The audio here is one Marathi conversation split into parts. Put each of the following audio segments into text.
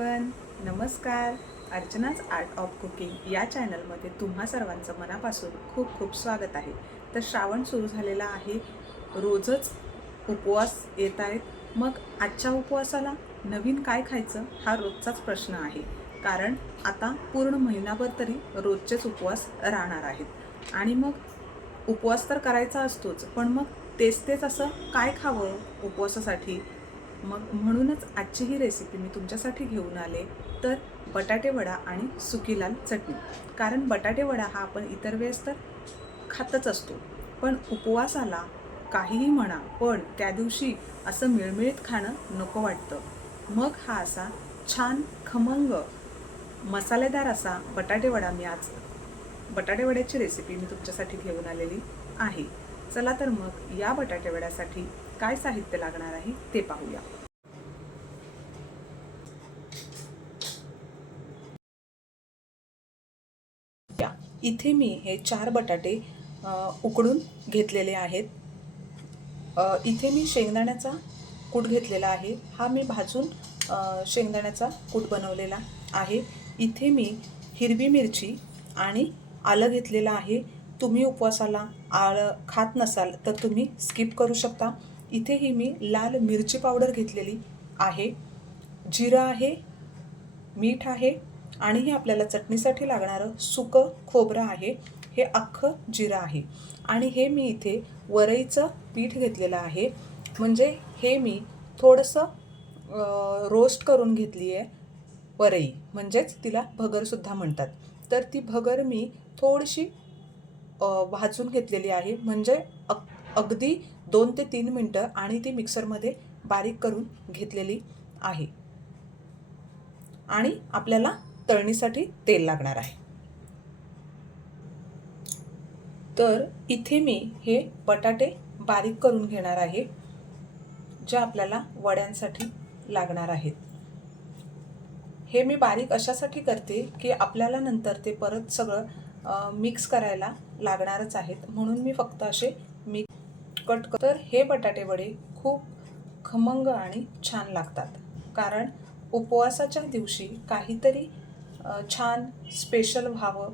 हाय एव्हरीवन नमस्कार. अर्चनाच आर्ट ऑफ कुकिंग या चॅनलमध्ये तुम्हा सर्वांचं मनापासून खूप खूप स्वागत आहे. तर श्रावण सुरू झालेला आहे. रोजच उपवास येत आहेत. मग आजच्या उपवासाला नवीन काय खायचं हा रोजचाच प्रश्न आहे. कारण आता पूर्ण महिनाभर तरी रोजचेच उपवास राहणार आहेत. आणि मग उपवास तर करायचा असतोच पण मग तेच तेच असं काय खावं उपवासासाठी? मग म्हणूनच आजची ही रेसिपी मी तुमच्यासाठी घेऊन आले. तर बटाटेवडा आणि सुकीलाल चटणी. कारण बटाटेवडा हा आपण इतर वेळेस तर खातच असतो. पण उपवासाला काहीही म्हणा पण त्या दिवशी असं मिळमिळीत खाणं नको वाटतं. मग हा असा छान खमंग मसालेदार असा बटाटेवडा मी आज बटाटेवड्याची रेसिपी मी तुमच्यासाठी घेऊन आलेली आहे. चला तर मग या बटाटेवड्यासाठी काय साहित्य लागणार आहे ते पाहूया. इथे मी हे चार बटाटे उकडून घेतलेले आहेत. इथे मी शेंगदाण्याचा कूट घेतलेला आहे. हा मी भाजून शेंगदाण्याचा कूट बनवलेला आहे. इथे मी हिरवी मिरची आणि आलं घेतलेलं आहे. तुम्ही उपवासाला आळं खात नसाल तर तुम्ही स्किप करू शकता. इथेही मी लाल मिरची पावडर घेतलेली आहे. जिरं आहे मीठ आहे आणि हे आपल्याला चटणीसाठी लागणारं सुकं खोबरं आहे. हे अख्खं जिरं आहे. आणि हे मी इथे वरईचं पीठ घेतलेलं आहे. म्हणजे हे मी थोडंसं रोस्ट करून घेतली आहे वरई. म्हणजेच तिला भगरसुद्धा म्हणतात. तर ती भगर मी थोडीशी भाजून घेतलेली आहे. म्हणजे अग अगदी दोन ते तीन मिनटं आणि ती मिक्सरमध्ये बारीक करून घेतलेली आहे. आणि आपल्याला तळणीसाठी तेल लागणार आहे. तर इथे मी हे बटाटे बारीक करून घेणार आहे जे आपल्याला वड्यांसाठी लागणार आहेत. हे मी बारीक अशासाठी करते की आपल्याला नंतर ते परत सगळं मिक्स करायला लागणारच आहेत. म्हणून मी फक्त असे कट तर हे बटाटे वडे खूप खमंग आणि छान लागतात. कारण उपवासाच्या दिवशी काहीतरी छान स्पेशल व्हावं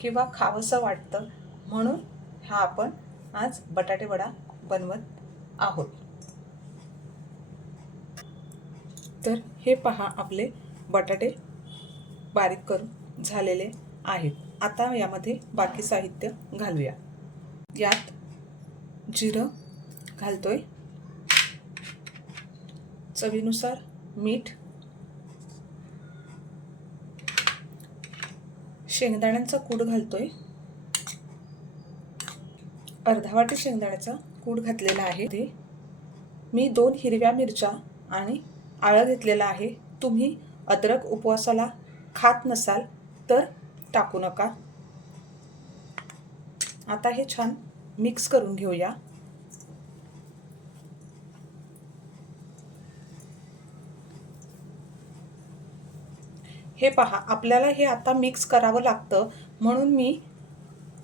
किंवा खावंसं वाटतं म्हणून हा आपण आज बटाटे वडा बनवत आहोत. तर हे पहा आपले बटाटे बारीक करून झालेले आहेत. आता यामध्ये बाकी साहित्य घालूया. यात जिरं घालतो आहे चवीनुसार मीठ. शेंगदाण्यांचा कूड घालतो आहे अर्धा वाटी शेंगदाण्याचा कूड घातलेला आहे. ते मी दोन हिरव्या मिरच्या आणि आळं घेतलेलं आहे. तुम्ही अद्रक उपवासाला खात नसाल तर टाकू नका. आता हे छान मिक्स करून घेऊया. हे पहा आपल्याला हे आता मिक्स करावं लागतं म्हणून मी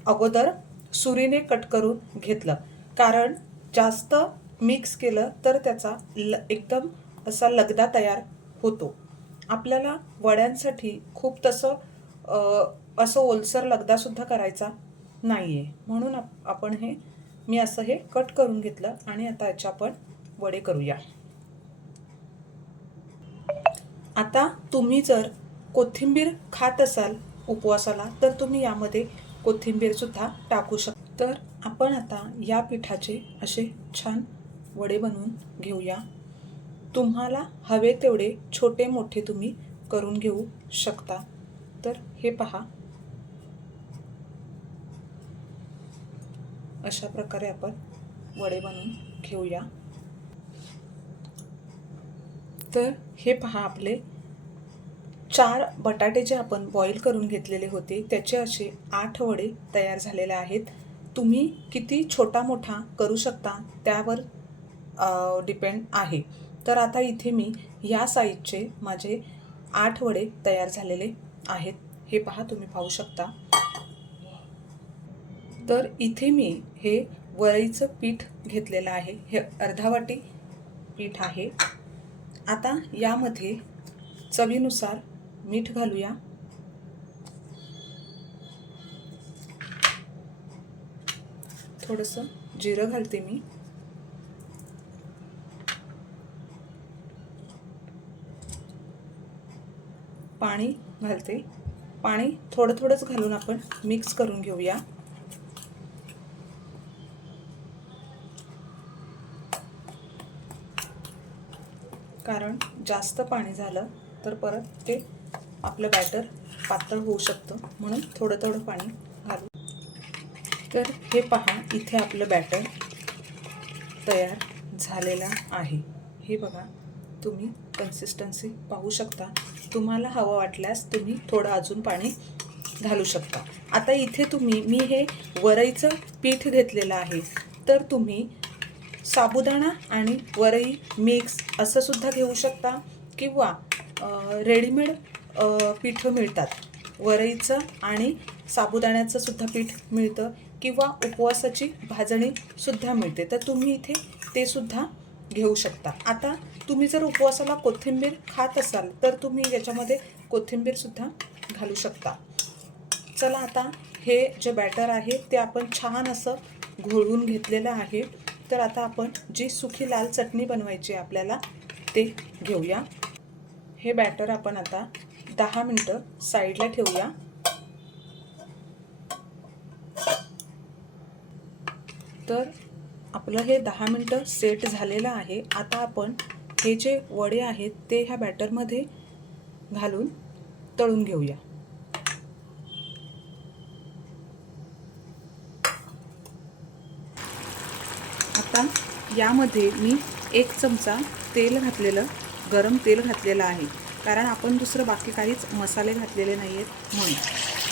अगोदर सुरीने कट करून घेतलं. कारण जास्त मिक्स केलं तर त्याचा ल एकदम असा लगदा तयार होतो. आपल्याला वड्यांसाठी खूप तसं असं ओलसर लगदासुद्धा करायचा नाही आहे म्हणून आप- आपण हे मी असं हे कट करून घेतलं आणि आता याचे आपण वडे करूया. आता तुम्ही जर कोथिंबीर खात असाल उपवासाला तर तुम्ही यामध्ये कोथिंबीरसुद्धा टाकू शकता तर आपण आता या पिठाचे असे छान वडे बनवून घेऊया. तुम्हाला हवे तेवढे छोटे मोठे तुम्ही करून घेऊ शकता. तर हे पहा. अशा प्रकारे आपण वडे बनवून घेऊया तर हे पहा आपले चार बटाटे जे आपण बॉईल करून घेतलेले होते त्याचे असे आठ वडे तयार झालेले आहेत. तुम्ही किती छोटा मोठा करू शकता त्यावर डिपेंड आहे. तर आता इथे मी या साईजचे माझे आठ वडे तयार झालेले आहेत. हे पहा तुम्ही पाहू शकता. तर इथे मी हे वरईचं पीठ घेतलेलं आहे. हे अर्धा वाटी पीठ आहे. आता यामध्ये चवीनुसार मीठ घालूया. थोडंसं जिरं घालते मी. पाणी घालते. पाणी थोडं थोडंच घालून आपण मिक्स करून घेऊया. कारण जास्त पाणी झालं तर परत ते आपलं बॅटर पातळ होऊ शकतं. म्हणून थोडं थोडं पाणी घालू. तर हे पहा इथे आपलं बॅटर तयार झालेलं आहे. हे बघा तुम्ही कन्सिस्टन्सी पाहू शकता. तुम्हाला हवं वाटल्यास तुम्ही थोडं अजून पाणी घालू शकता. आता इथे तुम्ही मी हे वरईचं पीठ घेतलेलं आहे. तर तुम्ही साबुदाणा आणि वरई मिक्स असं सुद्धा घेऊ शकता. किंवा रेडीमेड पिठं मिळतात. वरईचं आणि साबुदाण्याचं सुद्धा पीठ मिळतं. किंवा उपवासाची भाजणी सुद्धा मिळते. तर तुम्ही इथे ते सुद्धा घेऊ शकता. आता तुम्ही जर उपवासाला कोथिंबीर खात असाल तर तुम्ही याच्यामध्ये कोथिंबीरसुद्धा घालू शकता. चला आता हे जे बॅटर आहे ते आपण छान असं घोळवून घेतलेलं आहे. तर आता आपण जी सुखी लाल चटणी बनवायची आहे आपल्याला ते घेऊया. हे बॅटर आपण आता दहा मिनटं साईडला ठेवूया. तर आपलं हे दहा मिनटं सेट झालेलं आहे. आता आपण हे जे वडे आहेत ते ह्या बॅटरमध्ये घालून तळून घेऊया आता यामध्ये मी एक चमचा तेल घातलेलं गरम तेल घातलेलं आहे. कारण आपण दुसरं बाकी काहीच मसाले घातलेले नाही आहेत म्हणून.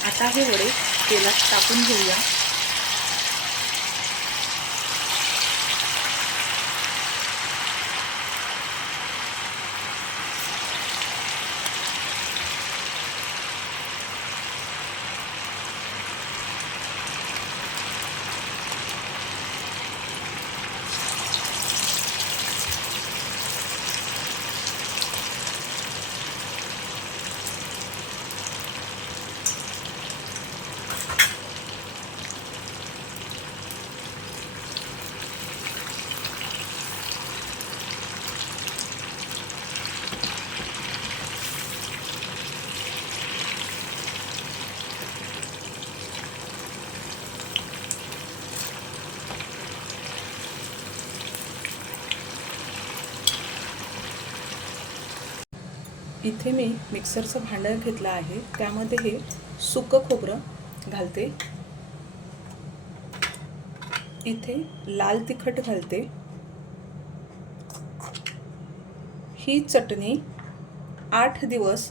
आता हे वडे तेलात टाकून घेऊया. इथे मी मिक्सरचं भांडं घेतलं आहे. त्यामध्ये हे सुकं खोबरं घालते. इथे लाल तिखट घालते. ही चटणी आठ दिवस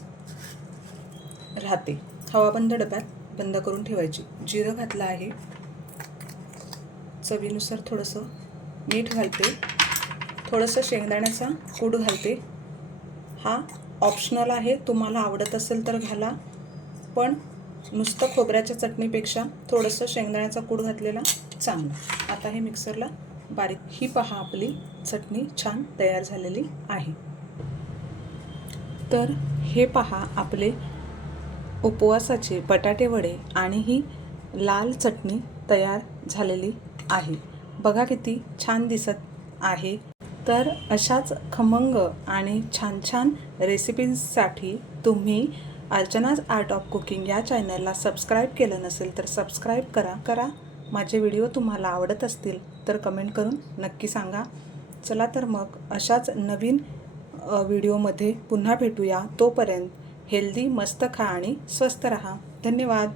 राहते. हवाबंद डब्यात बंद करून ठेवायची. जिरं घातलं आहे. चवीनुसार थोडंसं मीठ घालते. थोडंसं शेंगदाण्याचा कूड घालते. हा ऑप्शनल आहे. तुम्हाला आवडत असेल तर घाला. पण नुसतं खोबऱ्याच्या चटणीपेक्षा थोडंसं शेंगदाण्याचा कूड घातलेला चांगला. आता हे मिक्सरला बारीक ही पहा आपली चटणी छान तयार झालेली आहे. तर हे पहा आपले उपवासाचे बटाटे वडे आणि ही लाल चटणी तयार झालेली आहे. बघा किती छान दिसत आहे. तर अशाच खमंग आणि छान छान रेसिपीजसाठी तुम्ही अर्चनाज आर्ट ऑफ कुकिंग या चॅनलला सबस्क्राईब केलं नसेल तर सबस्क्राईब करा. करा. माझे व्हिडिओ तुम्हाला आवडत असतील तर कमेंट करून नक्की सांगा. चला तर मग अशाच नवीन व्हिडिओमध्ये पुन्हा भेटूया. तोपर्यंत हेल्दी मस्त खा आणि स्वस्त रहा. धन्यवाद.